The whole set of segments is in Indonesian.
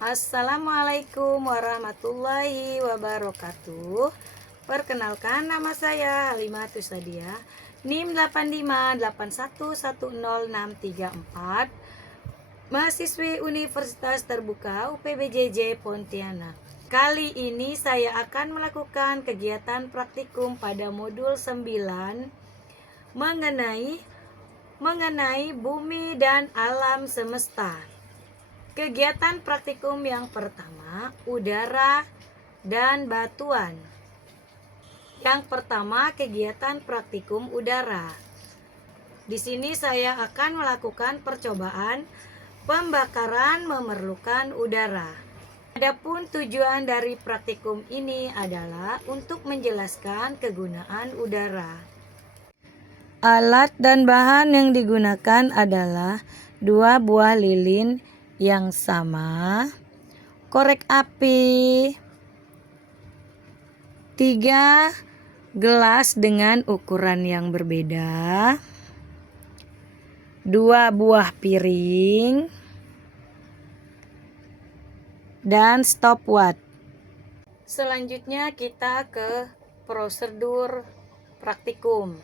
Assalamualaikum warahmatullahi wabarakatuh. Perkenalkan, nama saya Halimatus Sadia, NIM 8581100634, mahasiswi Universitas Terbuka UPBJJ Pontianak. Kali ini saya akan melakukan kegiatan praktikum pada modul 9 mengenai bumi dan alam semesta. Kegiatan praktikum yang pertama, udara dan batuan. Yang pertama, kegiatan praktikum udara. Di sini saya akan melakukan percobaan pembakaran memerlukan udara. Adapun tujuan dari praktikum ini adalah untuk menjelaskan kegunaan udara. Alat dan bahan yang digunakan adalah 2 buah lilin yang sama, korek api, 3 gelas dengan ukuran yang berbeda, 2 buah piring, dan stopwatch. Selanjutnya kita ke prosedur praktikum.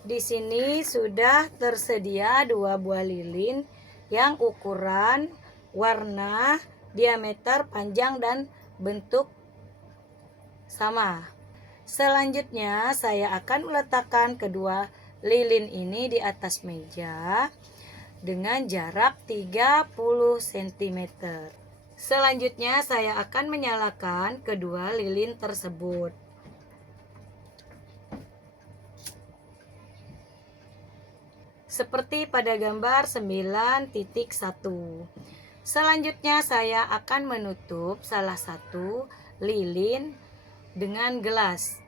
Di sini sudah tersedia 2 buah lilin yang ukuran, warna, diameter, panjang, dan bentuk sama. Selanjutnya saya akan meletakkan kedua lilin ini di atas meja dengan jarak 30 cm. Selanjutnya saya akan menyalakan kedua lilin tersebut. Seperti pada gambar 9.1. Selanjutnya saya akan menutup salah satu lilin dengan gelas.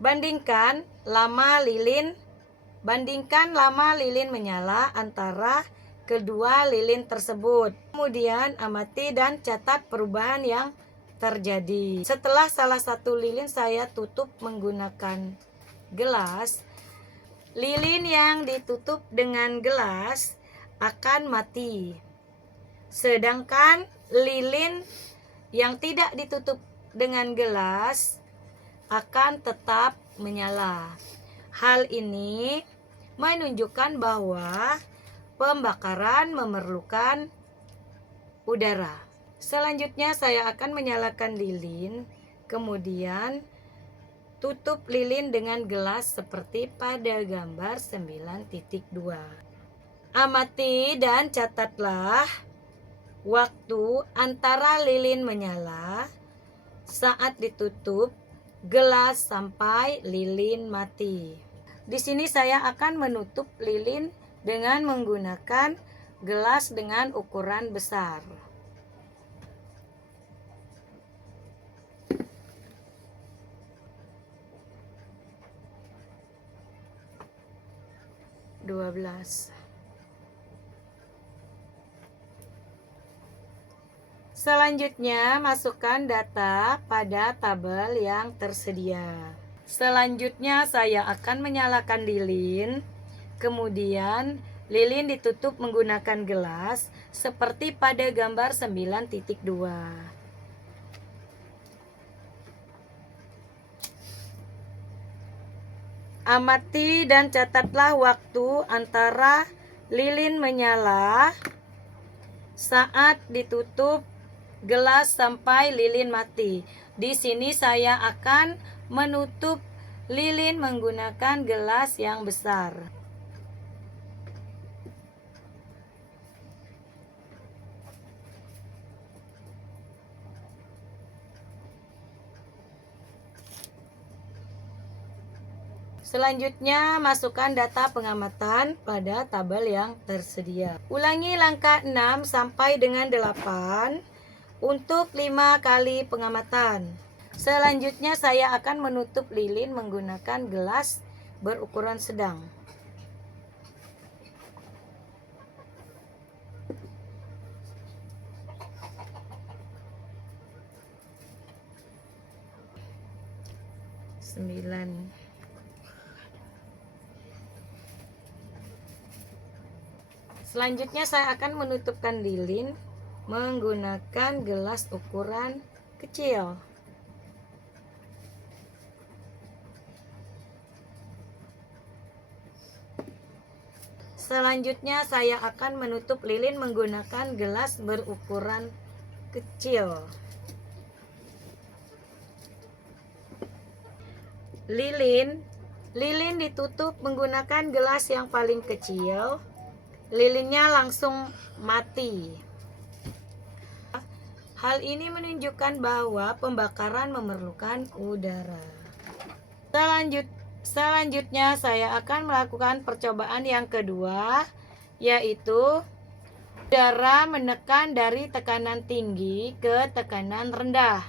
Bandingkan lama lilin menyala antara kedua lilin tersebut. Kemudian amati dan catat perubahan yang terjadi. Setelah salah satu lilin saya tutup menggunakan gelas, lilin yang ditutup dengan gelas akan mati. Sedangkan lilin yang tidak ditutup dengan gelas akan tetap menyala. Hal ini menunjukkan bahwa pembakaran memerlukan udara. Selanjutnya saya akan menyalakan lilin, kemudian tutup lilin dengan gelas seperti pada gambar 9.2. Amati dan catatlah waktu antara lilin menyala saat ditutup gelas sampai lilin mati. Di sini saya akan menutup lilin dengan menggunakan gelas dengan ukuran besar. Selanjutnya, masukkan data pada tabel yang tersedia. Selanjutnya, saya akan menyalakan lilin. Kemudian, lilin ditutup menggunakan gelas seperti pada gambar 9.2. Amati dan catatlah waktu antara lilin menyala saat ditutup gelas sampai lilin mati. Di sini saya akan menutup lilin menggunakan gelas yang besar. Selanjutnya, masukkan data pengamatan pada tabel yang tersedia. Ulangi langkah 6 sampai dengan 8 untuk 5 kali pengamatan. Selanjutnya, saya akan menutup lilin menggunakan gelas berukuran sedang. Selanjutnya saya akan menutupkan lilin menggunakan gelas ukuran kecil. Selanjutnya saya akan menutup lilin menggunakan gelas berukuran kecil. Lilin ditutup menggunakan gelas yang paling kecil. Lilinnya langsung mati. Hal ini menunjukkan bahwa pembakaran memerlukan udara. Selanjutnya saya akan melakukan percobaan yang kedua, yaitu udara menekan dari tekanan tinggi ke tekanan rendah.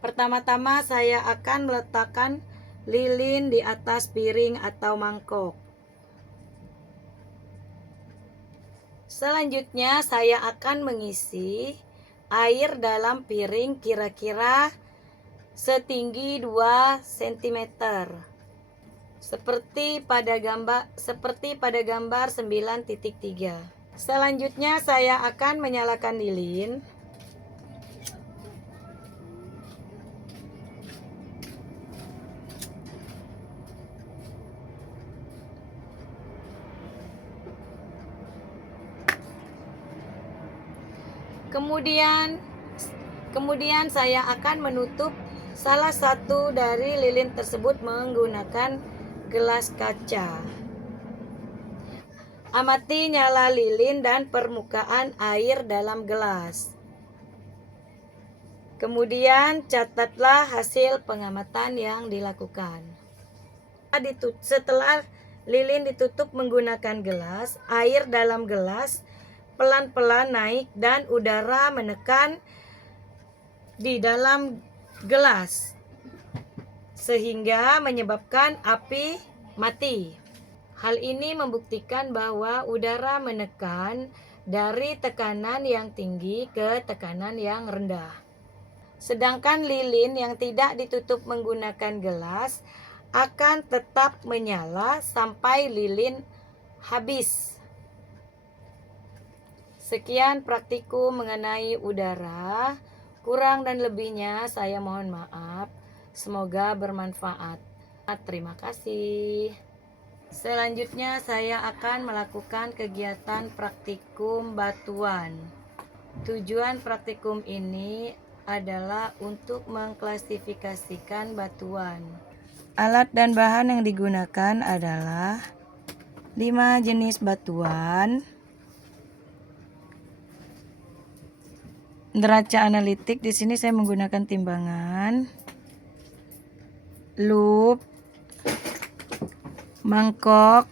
Pertama-tama saya akan meletakkan lilin di atas piring atau mangkok. Selanjutnya saya akan mengisi air dalam piring kira-kira setinggi 2 cm. Seperti pada gambar 9.3. Selanjutnya saya akan menyalakan lilin. Kemudian saya akan menutup salah satu dari lilin tersebut menggunakan gelas kaca. Amati nyala lilin dan permukaan air dalam gelas. Kemudian catatlah hasil pengamatan yang dilakukan. Setelah lilin ditutup menggunakan gelas, air dalam gelas pelan-pelan naik dan udara menekan di dalam gelas sehingga menyebabkan api mati. Hal ini membuktikan bahwa udara menekan dari tekanan yang tinggi ke tekanan yang rendah. Sedangkan lilin yang tidak ditutup menggunakan gelas akan tetap menyala sampai lilin habis. Sekian praktikum mengenai udara. Kurang dan lebihnya saya mohon maaf. Semoga bermanfaat. Terima kasih. Selanjutnya saya akan melakukan kegiatan praktikum batuan. Tujuan praktikum ini adalah untuk mengklasifikasikan batuan. Alat dan bahan yang digunakan adalah 5 jenis batuan. Neraca analitik, di sini saya menggunakan timbangan, loop, mangkok,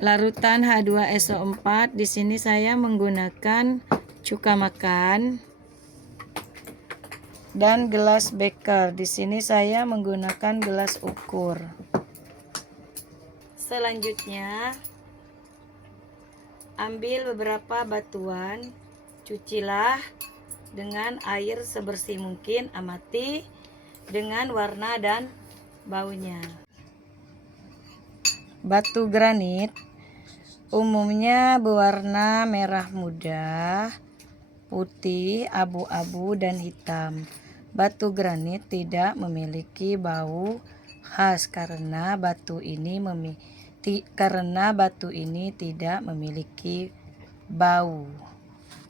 larutan H2SO4. Di sini saya menggunakan cuka makan dan gelas beker. Di sini saya menggunakan gelas ukur. Selanjutnya, ambil beberapa batuan, cucilah dengan air sebersih mungkin, amati dengan warna dan baunya. Batu granit umumnya berwarna merah muda, putih, abu-abu, dan hitam. Batu granit tidak memiliki bau khas karena batu ini tidak memiliki bau.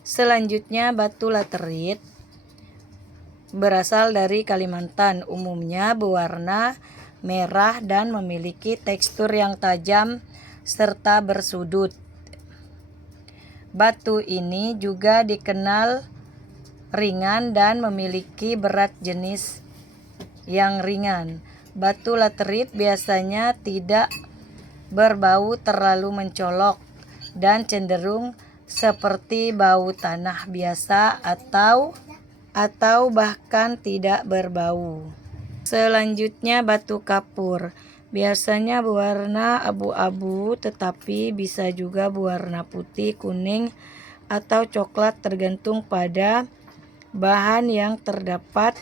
Selanjutnya, batu laterit berasal dari Kalimantan, umumnya berwarna merah dan memiliki tekstur yang tajam serta bersudut. Batu ini juga dikenal ringan dan memiliki berat jenis yang ringan. Batu laterit biasanya tidak berbau terlalu mencolok dan cenderung seperti bau tanah biasa atau bahkan tidak berbau. Selanjutnya, batu kapur biasanya berwarna abu-abu tetapi bisa juga berwarna putih, kuning, atau coklat tergantung pada bahan yang terdapat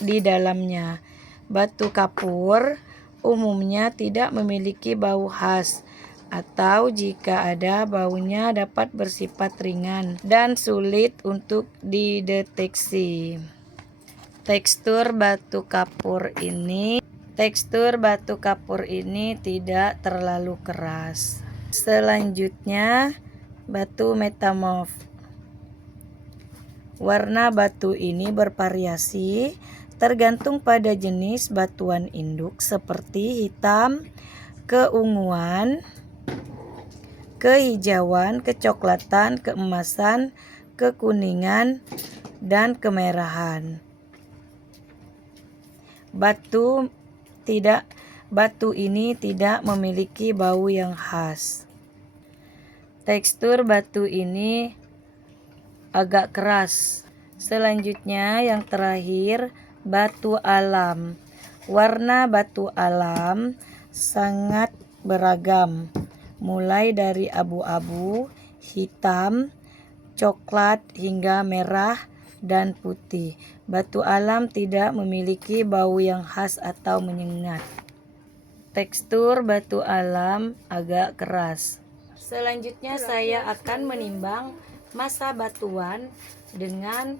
di dalamnya. Batu kapur umumnya tidak memiliki bau khas atau jika ada baunya dapat bersifat ringan dan sulit untuk dideteksi. Tekstur batu kapur ini tidak terlalu keras. Selanjutnya, batu metamorf. Warna batu ini bervariasi tergantung pada jenis batuan induk seperti hitam, keunguan, kehijauan, kecoklatan, keemasan, kekuningan, dan kemerahan. Batu ini tidak memiliki bau yang khas. Tekstur batu ini agak keras. Selanjutnya yang terakhir, batu alam. Warna batu alam sangat beragam, mulai dari abu-abu, hitam, coklat hingga merah dan putih. Batu alam tidak memiliki bau yang khas atau menyengat. Tekstur batu alam agak keras. Selanjutnya saya akan menimbang massa batuan dengan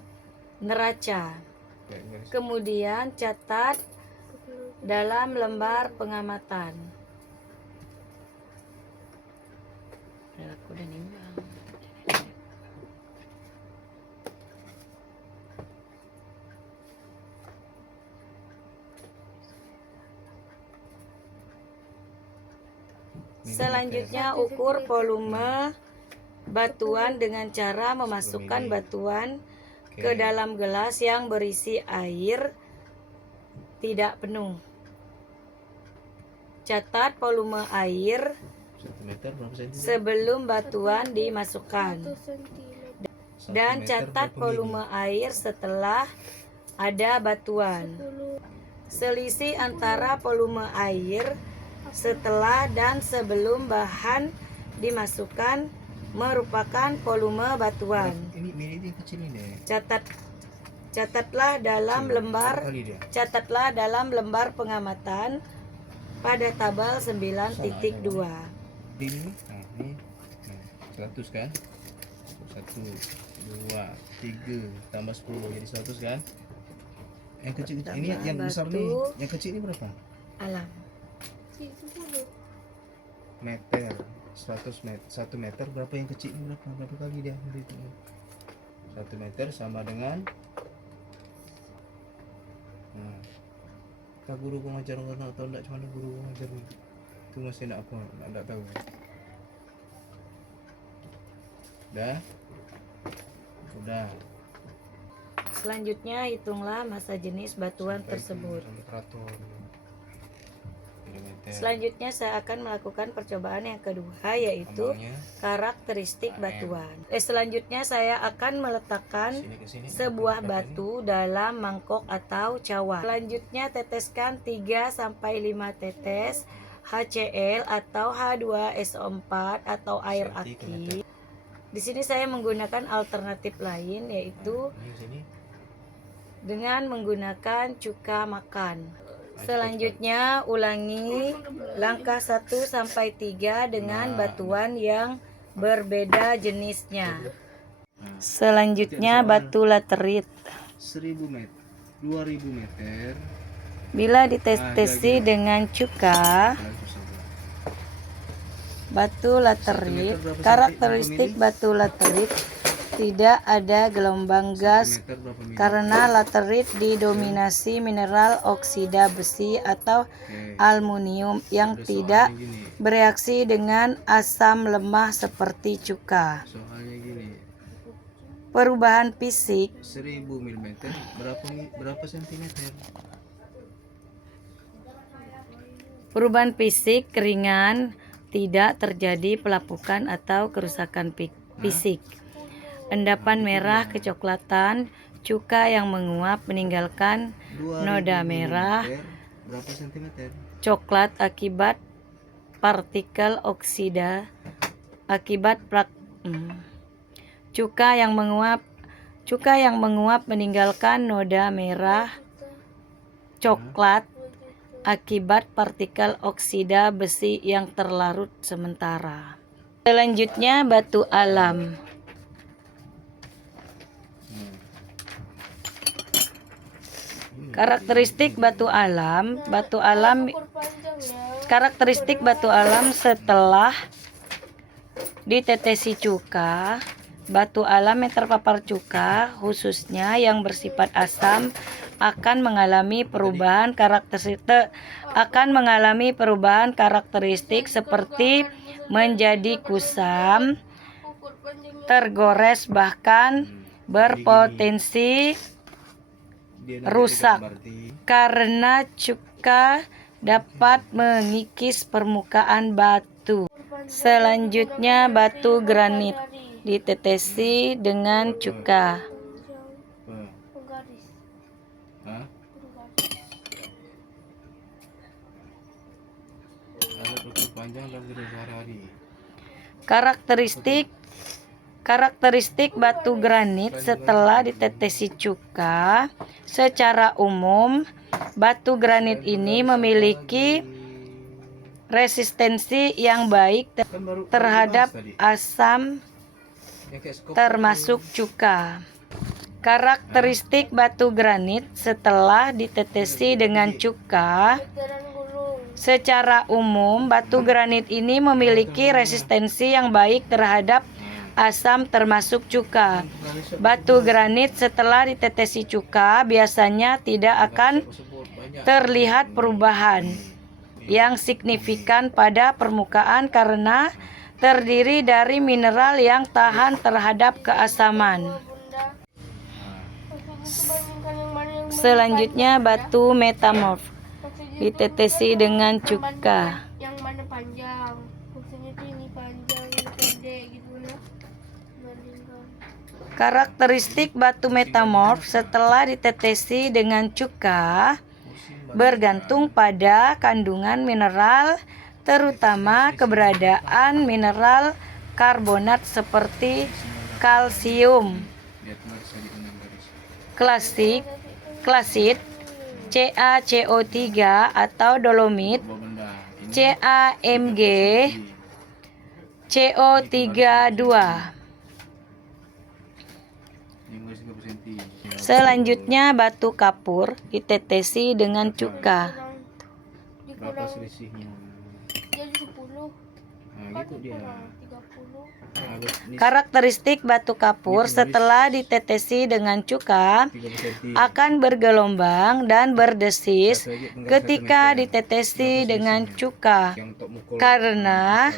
neraca. Kemudian catat dalam lembar pengamatan. Aku udah nimbang. Selanjutnya ukur volume batuan dengan cara memasukkan batuan ke dalam gelas yang berisi air tidak penuh. Catat volume air sebelum batuan dimasukkan dan catat volume air setelah ada batuan. Selisih antara volume air setelah dan sebelum bahan dimasukkan merupakan volume batuan. Catatlah dalam lembar pengamatan pada tabel 9.2. Ini 100 kan? 1, 2, 3 tambah 10 jadi 100 kan? Yang kecil ini yang besar nih, yang kecil ini berapa? Alam. Meter 100 meter 1 meter berapa yang kecil ini berapa kali dia berhitung? 1 meter sama dengan kak guru pengajar warna atau enggak, cuma guru pengajar itu masih enggak tahu. Udah. Selanjutnya hitunglah massa jenis batuan tersebut. Selanjutnya saya akan melakukan percobaan yang kedua, yaitu karakteristik batuan. Selanjutnya saya akan meletakkan sebuah batu dalam mangkok atau cawan. Selanjutnya teteskan 3-5 tetes HCl atau H2SO4 atau air aki. Di sini saya menggunakan alternatif lain, yaitu dengan menggunakan cuka makan. Selanjutnya ulangi langkah 1-3 dengan batuan yang berbeda jenisnya. Selanjutnya batu laterit. 1000 meter, 2000 meter. Bila ditetesi dengan cuka batu laterit, karakteristik batu laterit tidak ada gelombang gas karena laterit didominasi mineral oksida besi atau aluminium yang tidak bereaksi dengan asam lemah seperti cuka. Perubahan fisik 1000 mm berapa sentimeter? Perubahan fisik ringan, tidak terjadi pelapukan atau kerusakan fisik. Endapan merah kecoklatan, cuka yang menguap meninggalkan noda merah, berapa sentimeter? Coklat akibat partikel oksida, cuka yang menguap meninggalkan noda merah, coklat akibat partikel oksida besi yang terlarut sementara. Selanjutnya batu alam. Karakteristik batu alam. Karakteristik batu alam setelah ditetesi cuka. Batu alam yang terpapar cuka, khususnya yang bersifat asam, akan mengalami perubahan karakteristik seperti menjadi kusam, tergores, bahkan berpotensi rusak karena cuka dapat mengikis permukaan batu. Selanjutnya batu granit ditetesi dengan cuka. Karakteristik batu granit setelah ditetesi cuka. Secara umum, batu granit ini memiliki resistensi yang baik terhadap asam termasuk cuka. Karakteristik batu granit setelah ditetesi dengan cuka. Secara umum, batu granit ini memiliki resistensi yang baik terhadap asam termasuk cuka. Batu granit setelah ditetesi cuka biasanya tidak akan terlihat perubahan yang signifikan pada permukaan karena terdiri dari mineral yang tahan terhadap keasaman. Selanjutnya batu metamorf ditetesi dengan cuka. Yang mana panjang? Maksudnya tuh ini panjang, ini pendek gitu lah. Karakteristik batu metamorf setelah ditetesi dengan cuka bergantung pada kandungan mineral, terutama keberadaan mineral karbonat seperti kalsium, klasit, CaCO3 atau dolomit, CaMg, CO32. Selanjutnya batu kapur ditetesi dengan cuka. Berapa selisihnya? Jadi 10. Nah, gitu dia. 30. Karakteristik batu kapur setelah ditetesi dengan cuka 30 cm. akan bergelombang dan berdesis ketika ditetesi dengan cuka Yang untuk mukul. karena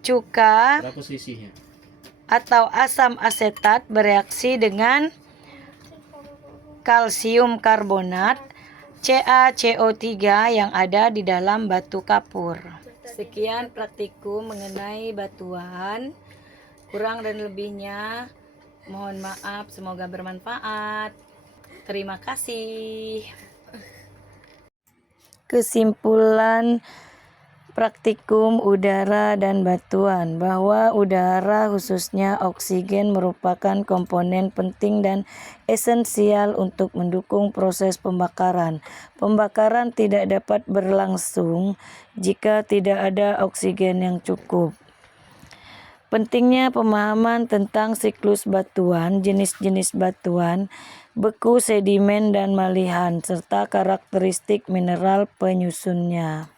cuka Berapa selisihnya? atau asam asetat bereaksi dengan kalsium karbonat CaCO3 yang ada di dalam batu kapur. Sekian praktikum mengenai batuan. Kurang dan lebihnya mohon maaf, semoga bermanfaat. Terima kasih. Kesimpulan praktikum udara dan batuan, bahwa udara khususnya oksigen merupakan komponen penting dan esensial untuk mendukung proses pembakaran. Pembakaran tidak dapat berlangsung jika tidak ada oksigen yang cukup. Pentingnya pemahaman tentang siklus batuan, jenis-jenis batuan, beku, sedimen, dan malihan, serta karakteristik mineral penyusunnya.